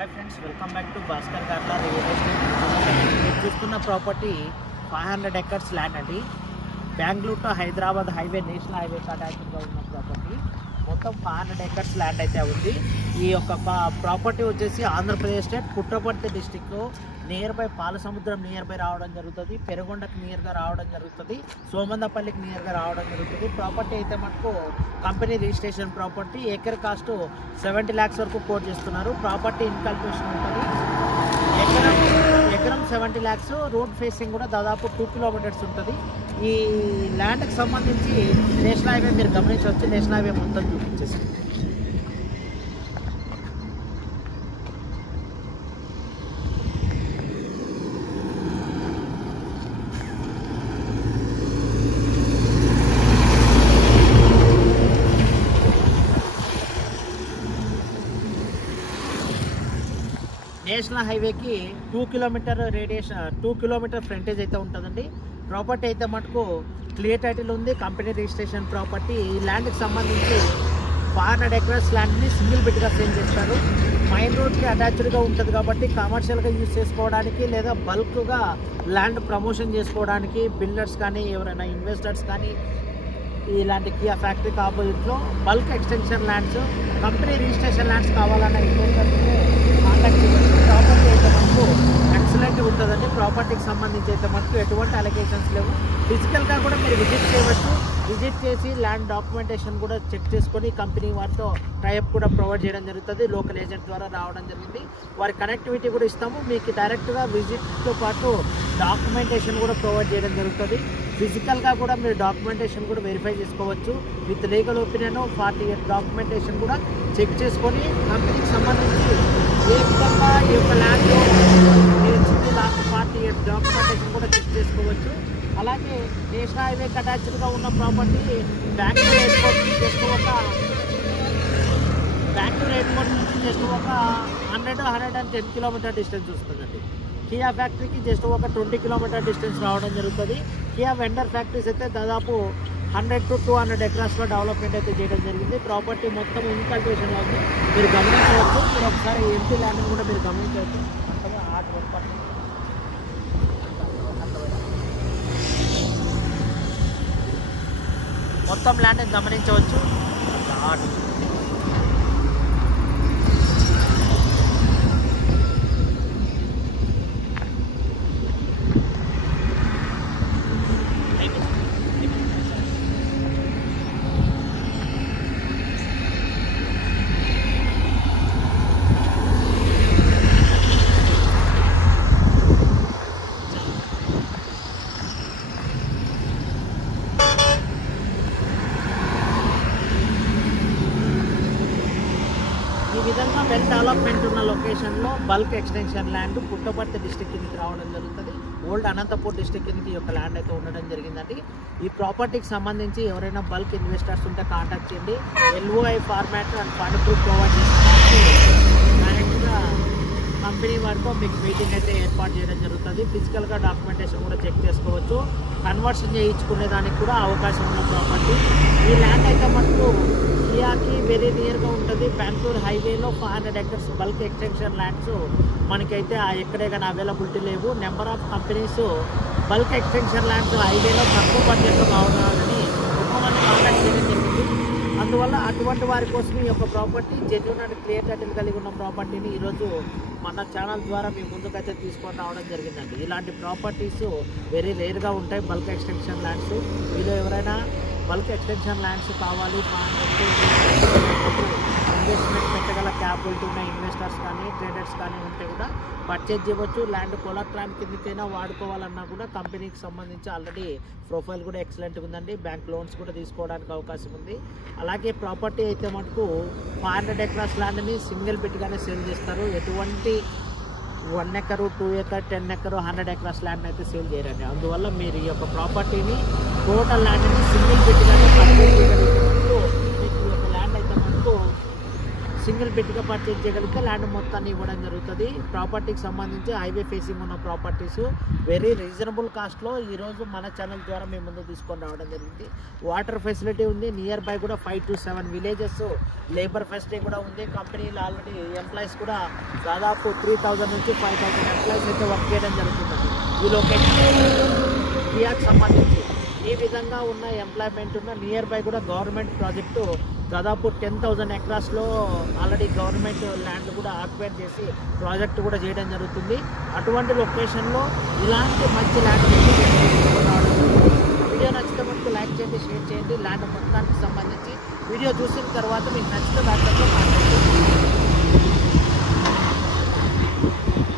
Hi friends, welcome back to Bhaskar Garla real estate. మీరు చూస్తున్న property 500 acres land అండి. Bengaluru to Hyderabad highway, national highway అటాచ్డ్గా ఉన్న ప్రాపర్టీ. మొత్తం 500 ఎకర్స్ ల్యాండ్ అయితే ఉంది. ఈ యొక్క ప్రాపర్టీ వచ్చేసి ఆంధ్రప్రదేశ్ స్టేట్ పుట్టపర్తి డిస్టిక్లో నియర్ బై పాలసముద్రం నియర్ బై రావడం జరుగుతుంది, పెరుగొండకు నియర్గా రావడం జరుగుతుంది, సోమందపల్లికి నియర్గా రావడం జరుగుతుంది. ప్రాపర్టీ అయితే మనకు company registration property. Acre cost 70 lakhs వరకు కోట్ చేస్తున్నారు. ప్రాపర్టీ ఇన్కల్క్యులేషన్ ఉంటుంది. ఎకరం 70 lakhs. రోడ్ ఫేసింగ్ కూడా దాదాపు 2 kilometers ఉంటుంది. ఈ ల్యాండ్కి సంబంధించి నేషనల్ హైవే మీరు గమనించవచ్చు. నేషనల్ హైవే మొత్తం చూపించేసి నేషనల్ హైవేకి 2 kilometer రేడియేషన్, 2 kilometer ఫ్రంటేజ్ అయితే ఉంటుందండి. ప్రాపర్టీ అయితే మటుకు క్లియర్ టైటిల్ ఉంది, కంపెనీ రిజిస్ట్రేషన్ ప్రాపర్టీ. ఈ ల్యాండ్కి సంబంధించి 500 ఎకర్స్ ల్యాండ్ని సింగిల్ బిట్గా సేల్ చేస్తారు. మైన్ రోడ్కి అటాచ్డ్గా ఉంటుంది కాబట్టి కమర్షియల్గా యూజ్ చేసుకోవడానికి లేదా బల్క్గా ల్యాండ్ ప్రమోషన్ చేసుకోవడానికి బిల్డర్స్ కానీ ఎవరైనా ఇన్వెస్టర్స్ కానీ ఇలాంటి కియా ఫ్యాక్టరీ ఆపోజిట్లో bulk extension lands, company registration lands కావాలన్న ఇన్వెస్టర్స్ కాంటాక్ట్ చేయవచ్చు. ప్రాపర్టీ అయితే మనకు ఎక్సలెంట్ ఉంటుందండి. ప్రాపర్టీకి సంబంధించి అయితే మనకు ఎటువంటి అలొకేషన్స్ లేవు. ఫిజికల్గా కూడా మీరు విజిట్ చేయవచ్చు. విజిట్ చేసి ల్యాండ్ డాక్యుమెంటేషన్ కూడా చెక్ చేసుకొని కంపెనీ వారితో టైప్ కూడా ప్రొవైడ్ చేయడం జరుగుతుంది. లోకల్ ఏజెంట్ ద్వారా రావడం జరిగింది. వారి కనెక్టివిటీ కూడా ఇస్తాము. మీకు డైరెక్ట్గా విజిట్తో పాటు డాక్యుమెంటేషన్ కూడా ప్రొవైడ్ చేయడం జరుగుతుంది. ఫిజికల్గా కూడా మీరు డాక్యుమెంటేషన్ కూడా వెరిఫై చేసుకోవచ్చు. With legal opinion 40 years documentation కూడా చెక్ చేసుకొని కంపెనీకి సంబంధించి ఏ విధంగా ఈ యొక్క ల్యాండ్లో వచ్చింది లాస్ట్ 40 years డాక్యుమెంటేషన్ కూడా చెక్ చేసుకోవచ్చు. అలాగే నేషనల్ హైవేకి అటాచ్డ్గా ఉన్న ప్రాపర్టీ బెంగళూరు ఎయిర్పోర్ట్ నుంచి జస్ట్ ఒక 100-110 kilometer డిస్టెన్స్ వస్తుందండి. కియా ఫ్యాక్టరీకి జస్ట్ ఒక 20 kilometer డిస్టెన్స్ రావడం జరుగుతుంది. కియా వెండర్ ఫ్యాక్టరీస్ అయితే దాదాపు 100 to 200 ఎకరాస్లో డెవలప్మెంట్ అయితే చేయడం జరిగింది. ప్రాపర్టీ మొత్తం ఇన్కల్క్యులేషన్లో ఉంది, మీరు గమనించవచ్చు. మీరు ఒకసారి ఎంపీ ల్యాండ్ కూడా మీరు గమనించవచ్చు. మొత్తం ల్యాండ్ గమనించవచ్చు. ఈ విధంగా వెల్ డెవలప్మెంట్ ఉన్న లొకేషన్లో bulk extension land Puttaparthi district కిందకి రావడం జరుగుతుంది. ఓల్డ్ అనంతపూర్ డిస్టిక్ కిందకి ఈ యొక్క ల్యాండ్ అయితే ఉండడం జరిగిందండి. ఈ ప్రాపర్టీకి సంబంధించి ఎవరైనా బల్క్ ఇన్వెస్టర్స్ ఉంటే కాంటాక్ట్ చేయండి. LOI format and fund proof provide చేసి డైరెక్ట్గా కంపెనీ వారితో మీకు మీటింగ్ అయితే ఏర్పాటు చేయడం జరుగుతుంది. ఫిజికల్గా డాక్యుమెంటేషన్ కూడా చెక్ చేసుకోవచ్చు. కన్వర్షన్ చేయించుకునే దానికి కూడా అవకాశం ఉన్న ప్రాపర్టీ. ఈ ల్యాండ్ అయితే మనకు కియాకి వెరీ నియర్గా ఉంటుంది. బెంగళూరు హైవేలో 500 ఎకర్స్ బల్క్ ఎక్స్టెన్షన్ ల్యాండ్స్ మనకైతే ఎక్కడే కానీ అవైలబిలిటీ లేవు. Number of companies bulk extension lands హైవేలో తక్కువ బడ్జెట్లో కావాలని ఎక్కువ మంది కాంటాక్ట్ చేయడం జరిగింది. అందువల్ల అటువంటి వారి కోసం ఈ యొక్క property genuine and clear title కలిగి ఉన్న ప్రాపర్టీని ఈరోజు మన ఛానల్ ద్వారా మీ ముందుకైతే తీసుకొని రావడం జరిగిందండి. ఇలాంటి ప్రాపర్టీస్ వెరీ రేర్గా ఉంటాయి బల్క్ ఎక్స్టెన్షన్ ల్యాండ్స్. మీరు ఎవరైనా బల్క్ ఎక్స్టెన్షన్ ల్యాండ్స్ కావాలి, ఇన్వెస్ట్మెంట్ పెట్టగల క్యాపిటల్ ఉన్న ఇన్వెస్టర్స్ కానీ ట్రేడర్స్ కానీ ఉంటే కూడా పర్చేజ్ చేయవచ్చు. ల్యాండ్ కొలట్రాన్ కిందకైనా వాడుకోవాలన్నా కూడా కంపెనీకి సంబంధించి ఆల్రెడీ ప్రొఫైల్ కూడా ఎక్సలెంట్గా ఉందండి. బ్యాంక్ లోన్స్ కూడా తీసుకోవడానికి అవకాశం ఉంది. అలాగే ప్రాపర్టీ అయితే మటుకు 500 ఎకరాస్ ల్యాండ్ని సింగిల్ బిట్గానే సేల్ చేస్తారు. ఎటువంటి 1 acre, 2 acre, 10 acre, 100 acres land అయితే సేల్ చేయరండి. అందువల్ల మీరు ఈ యొక్క ప్రాపర్టీని టోటల్ ల్యాండ్ని సింగిల్ బిట్గానే పర్చేజ్ చేయగలిగినప్పుడు మీకు ఈ యొక్క ల్యాండ్ అయితే మనకు సింగిల్ బిట్గా పర్చేజ్ చేయగలిగితే ల్యాండ్ మొత్తాన్ని ఇవ్వడం జరుగుతుంది. ప్రాపర్టీకి సంబంధించి హైవే ఫేసింగ్ ఉన్న ప్రాపర్టీస్ వెరీ రీజనబుల్ కాస్ట్లో ఈరోజు మన ఛానల్ ద్వారా మేము ముందు తీసుకొని రావడం జరిగింది. వాటర్ ఫెసిలిటీ ఉంది, నియర్ బై కూడా 5 to 7 విలేజెస్, లేబర్ ఫెసిలిటీ కూడా ఉంది. కంపెనీలో ఆల్రెడీ ఎంప్లాయీస్ కూడా దాదాపు 3000 నుంచి 5000 ఎంప్లాయీస్ అయితే వర్క్ చేయడం జరుగుతుంది ఈ లొకేషన్ కియాకి సంబంధించి. ఈ విధంగా ఉన్న ఎంప్లాయ్మెంట్ ఉన్న నియర్ బై కూడా గవర్నమెంట్ ప్రాజెక్టు దాదాపు 10,000 ఎకరాస్లో ఆల్రెడీ గవర్నమెంట్ ల్యాండ్ కూడా ఆక్యుపై చేసి ప్రాజెక్ట్ కూడా చేయడం జరుగుతుంది. అటువంటి లొకేషన్లో ఇలాంటి మంచి ల్యాండ్ వీడియో నచ్చితే మనకు లైక్ చేయండి, షేర్ చేయండి. ల్యాండ్ మొత్తానికి సంబంధించి వీడియో చూసిన తర్వాత మీకు నచ్చిన దాంట్లో కాంటాక్ట్ చేయండి.